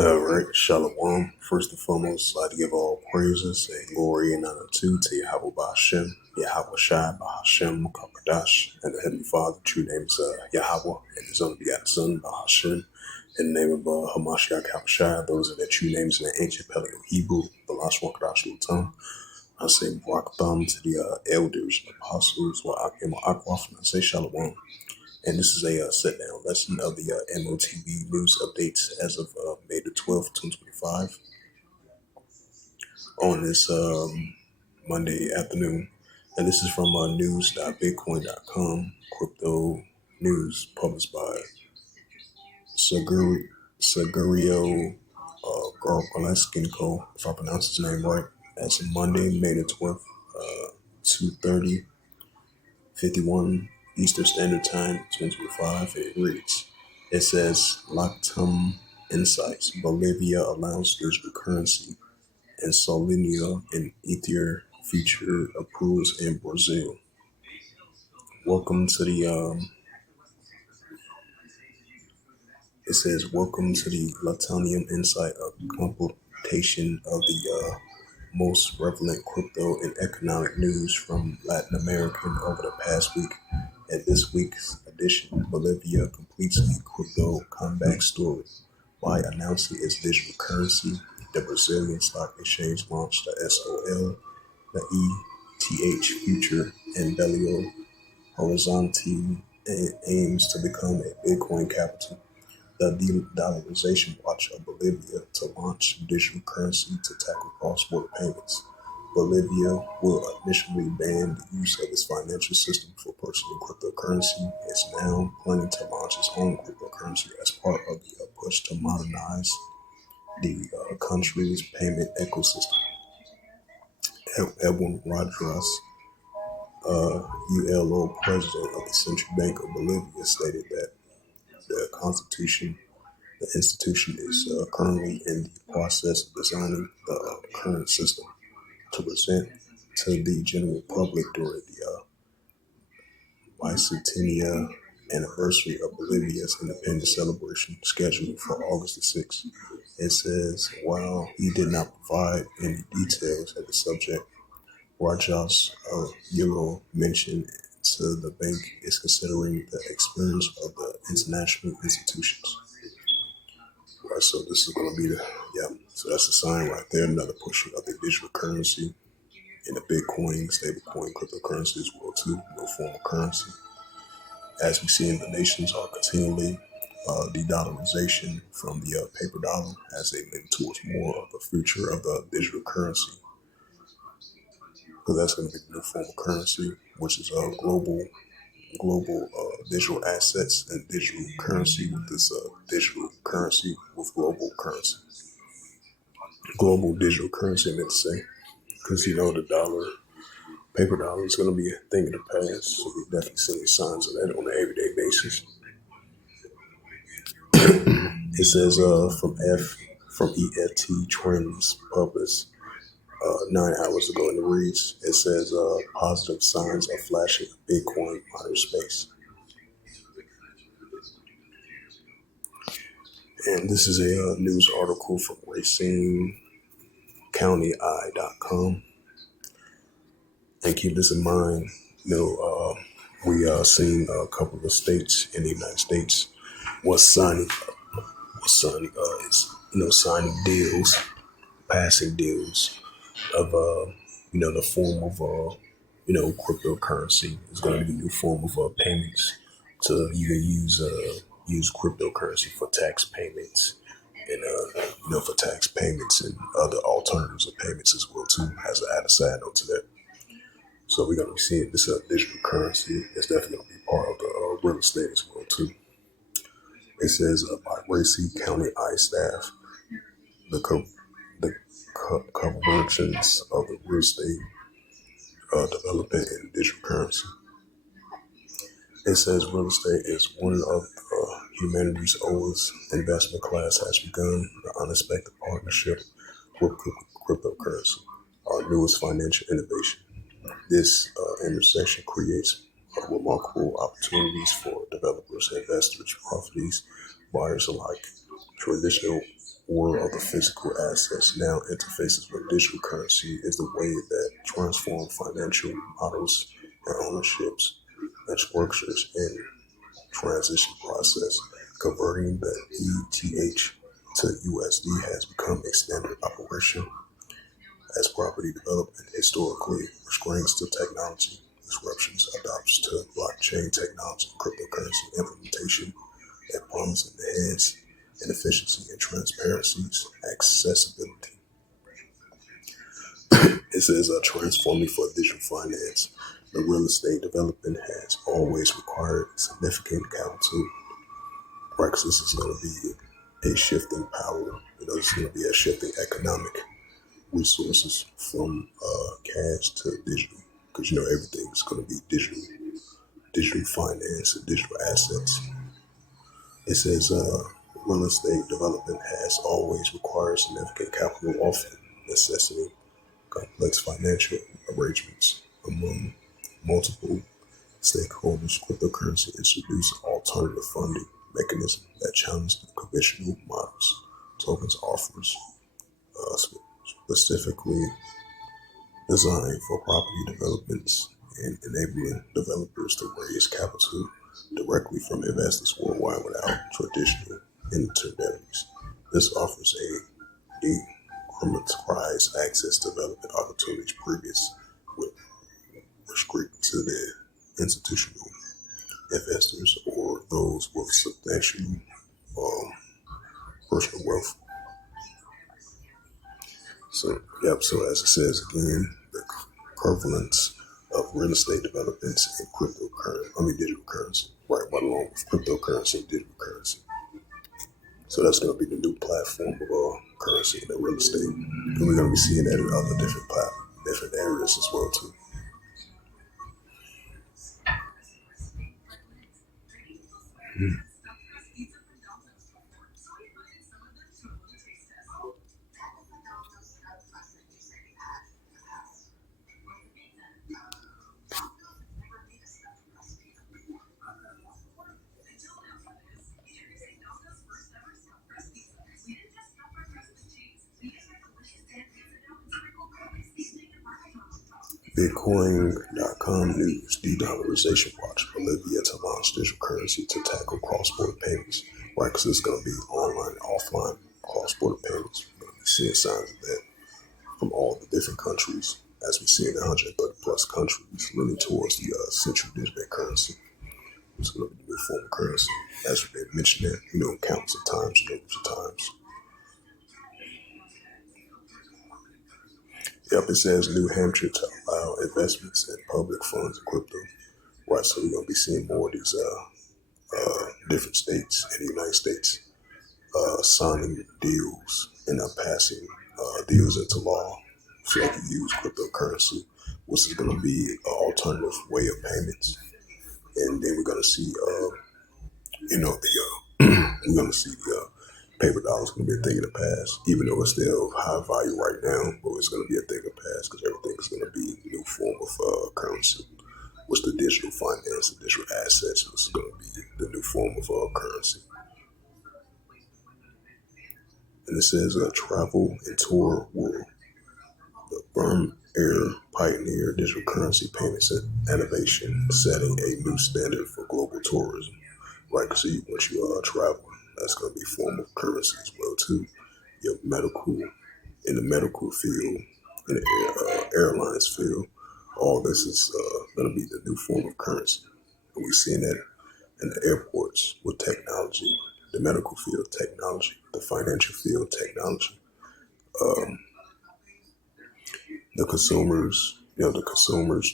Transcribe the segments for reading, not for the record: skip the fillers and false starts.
All right, Shalom. First and foremost, I'd like to give all praises and glory and honor to Yahweh Ba'Shem, Yahweh Shai Ba'Shem, Kapardash, and the Heavenly Father. True name is Yahweh, and His only begotten Son, Ba'Shem. In the name of Hamashiach Shai, those are the true names in the ancient Paleo Hebrew, the last one Kadash Lutan. I say Barakatham to the elders, apostles, Wa'akim Akwaf, and I say Shalom. And this is a sit-down lesson of the M.O.T.B news updates as of May the 12th, 2025 on this Monday afternoon. And this is from news.bitcoin.com, crypto news published by Segurio Garbaleskinko, if I pronounce his name right. That's Monday, May the 12th, 2:30:51 Eastern Standard Time, 2025. It reads, it says, Lactum Insights, Bolivia allows digital currency, and Solinia and Ether future approves in Brazil. Welcome to the, it says, welcome to the Latanium Insight of computation of the most relevant crypto and economic news from Latin America over the past week. And this week's edition, Bolivia completes a crypto comeback story by announcing its digital currency. The Brazilian Stock Exchange launched the SOL, the ETH future, and Belo Horizonte aims to become a Bitcoin capital. The de-dollarization watch of Bolivia to launch digital currency to tackle cross-border payments. Bolivia will initially ban the use of its financial system for personal cryptocurrency. It's now planning to launch its own cryptocurrency as part of the push to modernize the country's payment ecosystem. Edwin Rodriguez, ULO president of the Central Bank of Bolivia, stated that the institution is currently in the process of designing the current system to present to the general public during the bicentennial anniversary of Bolivia's independence celebration scheduled for August the 6th. It says, while he did not provide any details of the subject, Rajas Euro mentioned to the bank is considering the experience of the international institutions. Right, so this is going to be so that's a sign right there, another pushing of the digital currency and the Bitcoin, stablecoin, cryptocurrency as well too, no form of currency. As we see in the nations are continually de-dollarization from the paper dollar as they lean towards more of the future of the digital currency. Because that's going to be the new form of currency, which is global digital assets and digital currency with this digital currency with global currency. Global digital currency, I meant to say, because the paper dollar is going to be a thing of the past. So we're definitely seeing signs of that on an everyday basis. It says from EFT Trends published 9 hours ago, and it reads, it says positive signs are flashing in Bitcoin miner space. And this is a news article from RacingCountyEye.com. And keep this in mind, we seen a couple of states in the United States was signing deals, passing deals of the form of cryptocurrency is going to be a new form of payments to use cryptocurrency for tax payments and for tax payments and other alternatives of payments as well too, as an added side note to that. So we're going to be seeing this digital currency. It's definitely going to be part of the real estate as well too. It says by Racing County I staff, the convergence of the real estate development in digital currency. It says real estate is one of humanity's oldest investment class has begun the unexpected partnership with cryptocurrency, our newest financial innovation. This intersection creates remarkable opportunities for developers, investors, properties, buyers alike. Traditional world of the physical assets now interfaces with digital currency is the way that transform financial models and ownerships and structures in transition process. Converting the ETH to USD has become a standard operation as property development historically restrains to technology disruptions, adopts to blockchain technology, cryptocurrency implementation, and promise enhance and efficiency and transparency's accessibility. It says transforming for digital finance. The real estate development has always required significant capital. Right, 'cause this is going to be a shift in power. It's going to be a shift in economic resources from cash to digital. Because everything is going to be digital finance and digital assets. It says real estate development has always required significant capital, often necessitating complex financial arrangements among multiple stakeholders. Cryptocurrency introduced alternative funding mechanism that challenge the conventional models. Tokens offers specifically designed for property developments and enabling developers to raise capital directly from investors worldwide without traditional intermediaries. This offers a democratized access to development opportunities previous with restricted to the institutional investors or those with substantial um, personal wealth. So as it says again, the prevalence of real estate developments and digital currency, right along with cryptocurrency and digital currency. So that's going to be the new platform of currency and real estate. And we're going to be seeing that in other different areas as well too. Bitcoin.com news, de-dollarization watch, Bolivia to launch digital currency to tackle cross-border payments. Right, because it's going to be online and offline cross-border payments. We're going to be seeing signs of that from all the different countries, as we see in 130 plus countries, leaning towards the central digital currency. It's going to be the new form of currency, as we've been mentioning that, countless of times, numbers of times. Yep, it says New Hampshire to allow investments in public funds and crypto. Right, so we're going to be seeing more of these different states in the United States signing deals and passing deals into law so they can use cryptocurrency, which is going to be an alternative way of payments. And then we're going to see, we're going to see the paper dollars going to be a thing of the past, even though it's still high value right now, but it's going to be a thing of the past because everything is going to be a new form of currency, which the digital finance and digital assets is going to be the new form of currency. And it says travel and tour will the Burm Air pioneer digital currency payments and innovation, setting a new standard for global tourism. Right, because once you travel, that's going to be a form of currency as well too. Your medical, in the medical field, in the airlines field, all this is going to be the new form of currency. And we're seeing that in the airports with technology, the medical field technology, the financial field technology, um, the consumers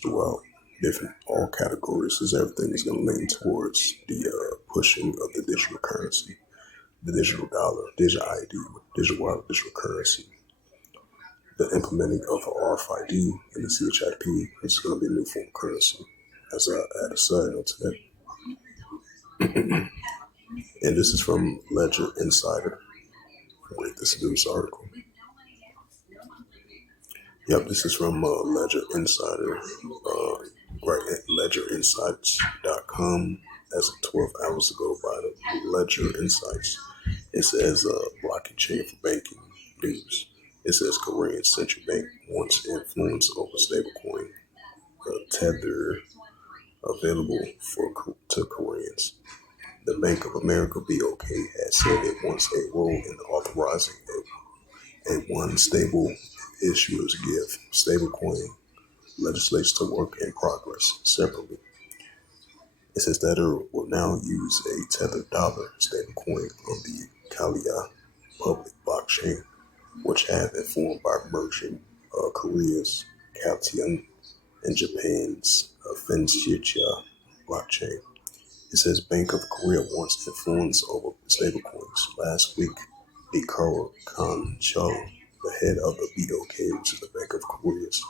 throughout different all categories, as everything is going to lean towards the pushing of the digital currency, the digital dollar, digital ID, digital wallet, digital currency, the implementing of RFID and the CHIP is going to be a new form of currency. As I add a side note to that, and this is from Ledger Insider. Read this news article. Yep, this is from Ledger Insider, right at ledgerinsights.com as of 12 hours ago by the Ledger Insights. It says blockchain for banking news. It says Korean central bank wants influence over stablecoin tether available to Koreans. The Bank of America (BOK) has said it wants a role in authorizing a one stable issuers give stablecoin legislation to work in progress separately. It says that it will now use a tethered dollar stablecoin on the Kalia public blockchain, which have been formed by merging Korea's Kaltian and Japan's Finchicha blockchain. It says Bank of Korea wants influence over stablecoins. Last week, Ikaro Khan Cho, the head of the BOK, which is the Bank of Korea's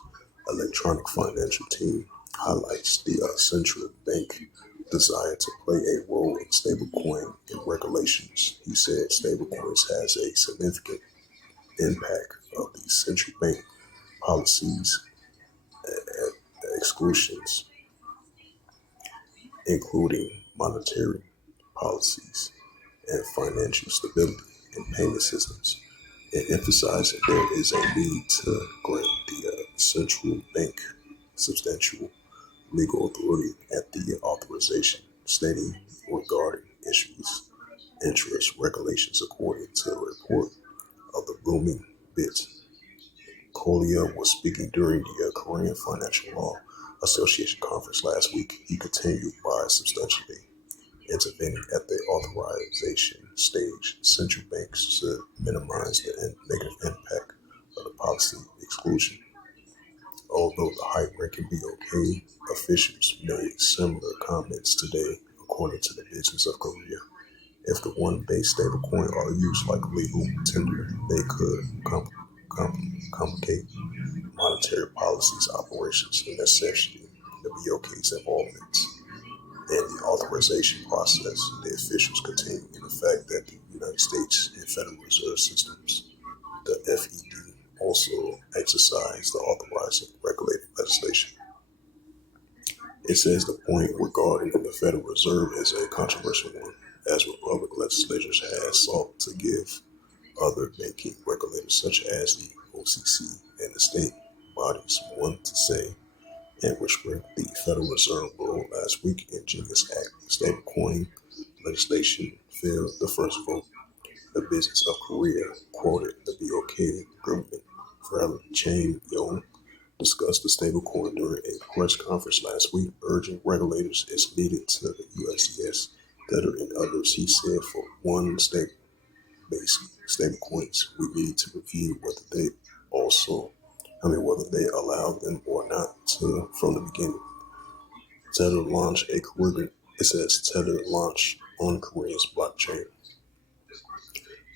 electronic financial team, highlights the central bank desire to play a role in stablecoin and regulations. He said stablecoins has a significant impact of the central bank policies exclusions, including monetary policies and financial stability in payment systems, and emphasized that there is a need to grant the central bank substantial legal authority at the authorization, stating regarding issues, interest regulations according to the report of the booming bit. Collier was speaking during the Korean Financial Law Association conference last week. He continued by substantially intervening at the authorization stage. Central banks should minimize the negative impact of the policy exclusion. Although the high-ranking BOK officials made similar comments today, according to the Business of Korea. If the one-base stablecoin are used like legal tender, they could complicate monetary policies, operations, and essentially the BOK's involvement in the authorization process. The officials continue in the fact that the United States and Federal Reserve Systems, the FED, also exercise the authorizing regulated legislation. It says the point regarding the Federal Reserve is a controversial one, as Republic legislators have sought to give other banking regulators such as the OCC and the state bodies one to say and restrict the Federal Reserve role. Last week in Genius Act stablecoin legislation failed the first vote. The Business of Korea quoted the BOK government for Chang Yong discussed the stablecoin during a press conference last week, urging regulators is needed to the USDS, Tether, and others. He said for one basic stablecoins, we need to review whether they allow them or not to from the beginning. Tether launched a Korean. It says Tether launched on Korea's blockchain.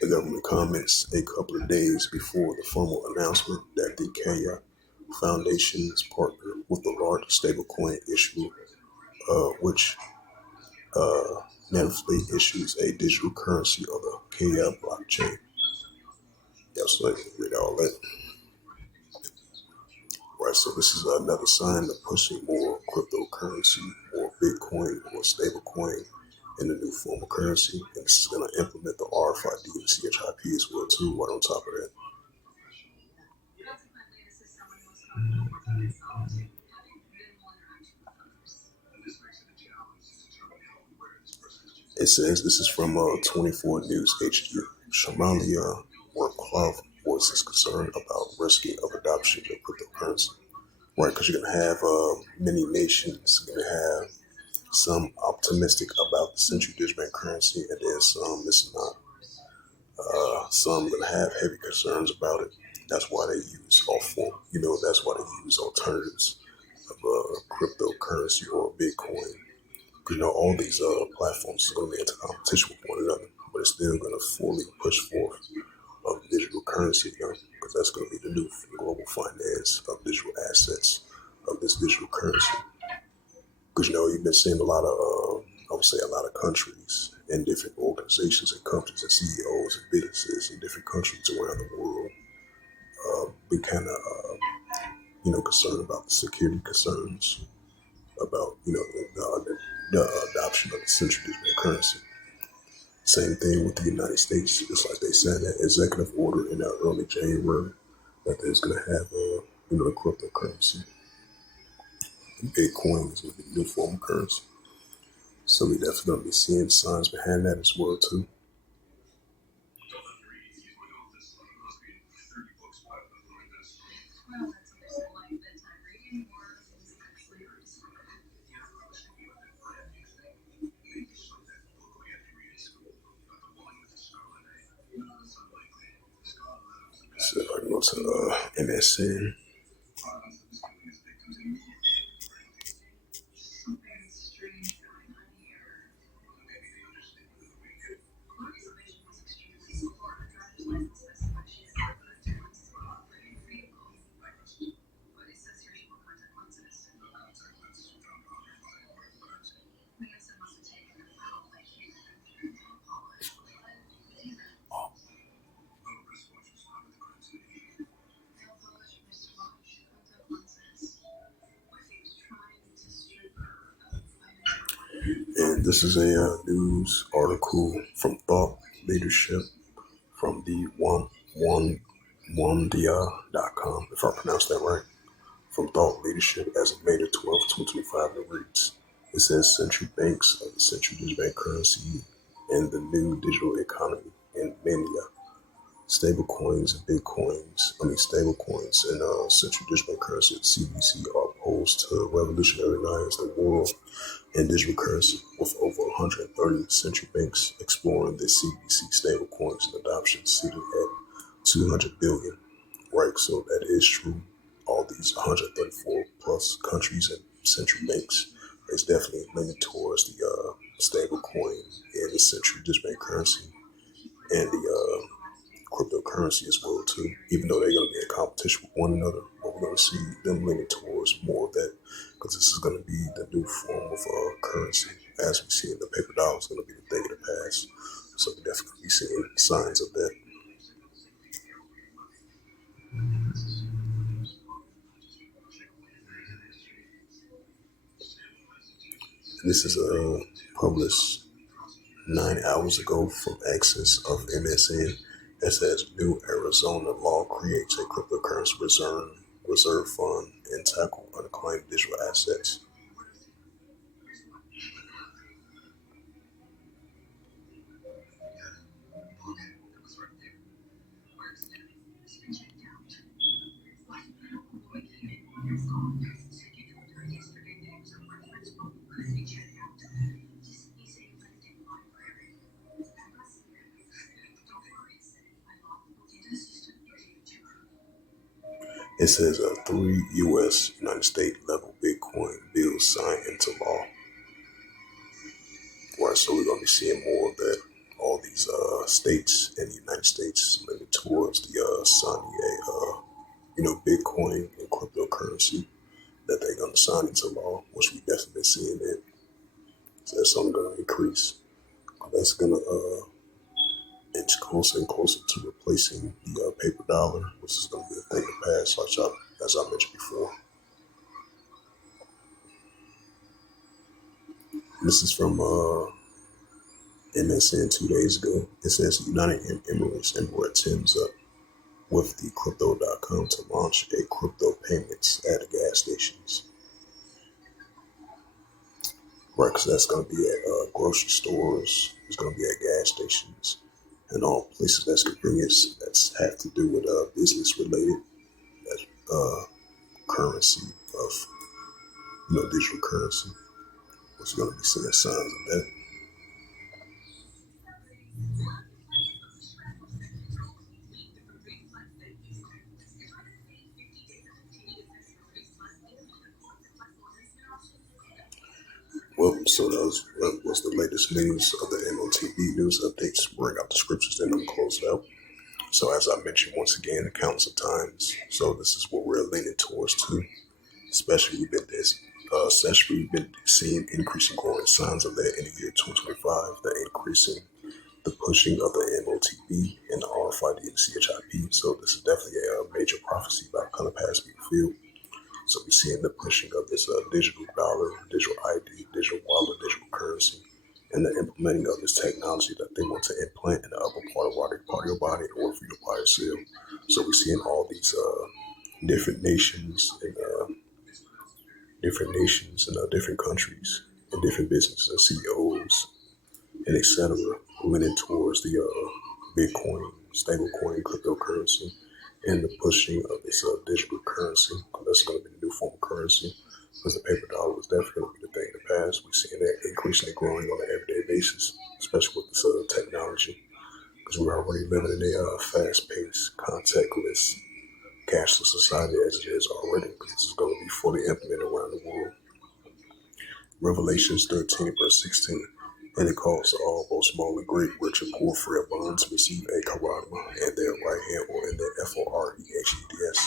The government comments a couple of days before the formal announcement that the Kenya Foundation is partnered with the largest stablecoin issuer, which natively issues a digital currency of the Kenya blockchain. Yeah, so let me read all that. Right, so this is another sign of pushing more cryptocurrency, more Bitcoin, more stablecoin in the new form of currency. And this is going to implement the RFID and CHIP as well too, right on top of that. It says this is from 24 News HQ. Somalia where Cloud voices concerned about risking of adoption of cryptocurrency. Right, because you're going to have many nations, you're going to have some optimistic about the central digital bank currency, and then some that's not. Some going to have heavy concerns about it. That's why they use that's why they use alternatives of cryptocurrency or Bitcoin. All these platforms are going to be into competition with one another, but it's still going to fully push forth of digital currency, because that's going to be the new global finance of digital assets of this digital currency. Because you've been seeing a lot of, I would say, a lot of countries and different organizations and companies and CEOs and businesses in different countries around the world be kind of, concerned about the security concerns about, the adoption of the central digital currency. Same thing with the United States. It's like they said that executive order in early January that there's going to have a cryptocurrency. Bitcoin is going to be the new form of currency. So we definitely going to be seeing signs behind that as well too. So if I can go to MSN. And this is a news article from Thought Leadership from the Wandia.com, if I pronounced that right. From Thought Leadership as of May the 12th, 2025, it reads, it says central banks of the central digital bank currency and the new digital economy and many stable coins and stable coins and central digital bank currency, CBC, are posed to revolutionize the world in digital currency, with over 130 central banks exploring the CBC stablecoins and adoption seated at 200 billion. Right, so that is true. All these 134 plus countries and central banks is definitely leaning towards the stable coin and the central digital bank currency and the cryptocurrency as well too. Even though they're going to be in competition with one another, but we're going to see them leaning towards more of that because this is going to be the new form of currency. As we see in the paper dollar, is going to be the thing of the past. So we're definitely be seeing signs of that. This is published 9 hours ago from Access of MSN. It says new Arizona law creates a cryptocurrency reserve fund and tackle unclaimed digital assets. It says three U.S. United States level Bitcoin bills signed into law. Right, so we're going to be seeing more of that. All these states in the United States leaning towards the signing a Bitcoin and cryptocurrency that they're going to sign into law, which we definitely been seeing it. So that's something going to increase. That's going to inch closer and closer to replacing the paper dollar, which is going to be a thing of the past, as I mentioned before. This is from MSN 2 days ago. It says United Emirates teams up with the Crypto.com to launch a crypto payments at gas stations. Right, because that's going to be at grocery stores. It's going to be at gas stations and all places that's convenience that's have to do with business related currency of digital currency. Which is going to be seeing signs of that. Well, so that was the latest news of the M.O.T.B news updates. Bring out the scriptures, then I'm closed out. So as I mentioned once again, countless of times. So this is what we're leaning towards too. Especially we've been seeing increasing growing signs of that in the year 2025. The increasing, the pushing of the M.O.T.B and the RFID and the CHIP. So this is definitely a major prophecy about coming past being fulfilled. So we're seeing the pushing of this digital dollar, digital ID, digital wallet, digital currency. and the implementing of this technology that they want to implant in the upper part of your body in order for you to buy or sell. So we see in all these different nations and different countries and different businesses and CEOs and etc. moving towards the Bitcoin, stablecoin, cryptocurrency, and the pushing of this digital currency. That's going to be the new form of currency because the paper dollar is definitely going to be the thing of the past. We're seeing that increasingly growing on an everyday basis, especially with this technology, because we're already living in a fast-paced, contactless, cashless society as it is already, because it's going to be fully implemented around the world. Revelations 13, verse 16. And it calls all, both small and great, rich and poor, free or bond, to receive a karadma in their right hand or in their FOREHEDS.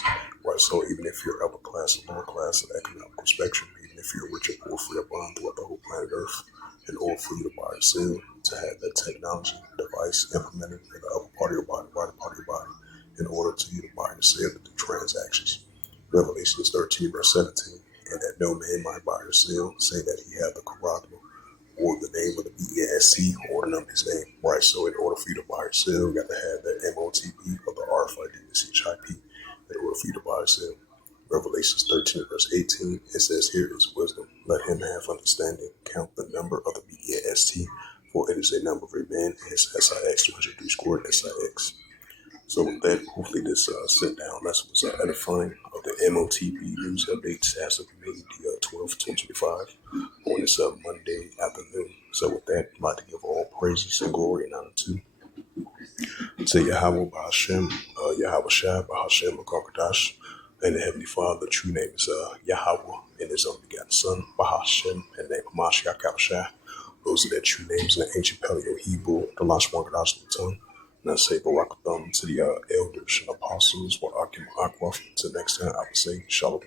Right, so even if you're upper class or lower class of the economical spectrum, even if you're rich or poor, free or bond throughout the whole planet Earth, in order for you to buy or sell, to have that technology device implemented in the upper part of your body, right part of your body, in order to you to buy or sell and do transactions. Revelation 13, verse 17. And that no man might buy or sell, say that he have the Karadma, or the name of the BEST, or the number his name. Right, so in order for you to buy or sell, you got to have that M.O.T.B or the RFID, the CHIP, in order for you to buy or sell. Revelations 13, verse 18, it says, here is wisdom. Let him have understanding. Count the number of the BEST, for it is a number of a man, his SIX 203 squared SIX. So with that, hopefully this sit down lesson was edifying of the M.O.T.B news updates as of May the 12th, 2025 on this Monday afternoon. So with that, I'd like to give all praises and glory and honor to Yahweh Bahashem, Yahweh Shai Bahashem Akarkadash, and the Heavenly Father. The true name is Yahweh, and His only begotten Son Bahashem, and the name of Mashiach Yahushua. Those are their true names in the ancient Paleo Hebrew, the last one Gadash tongue. And I say Barakatham to the elders and apostles, Wa'akim Akwaf. Until next time, I would say Shalom.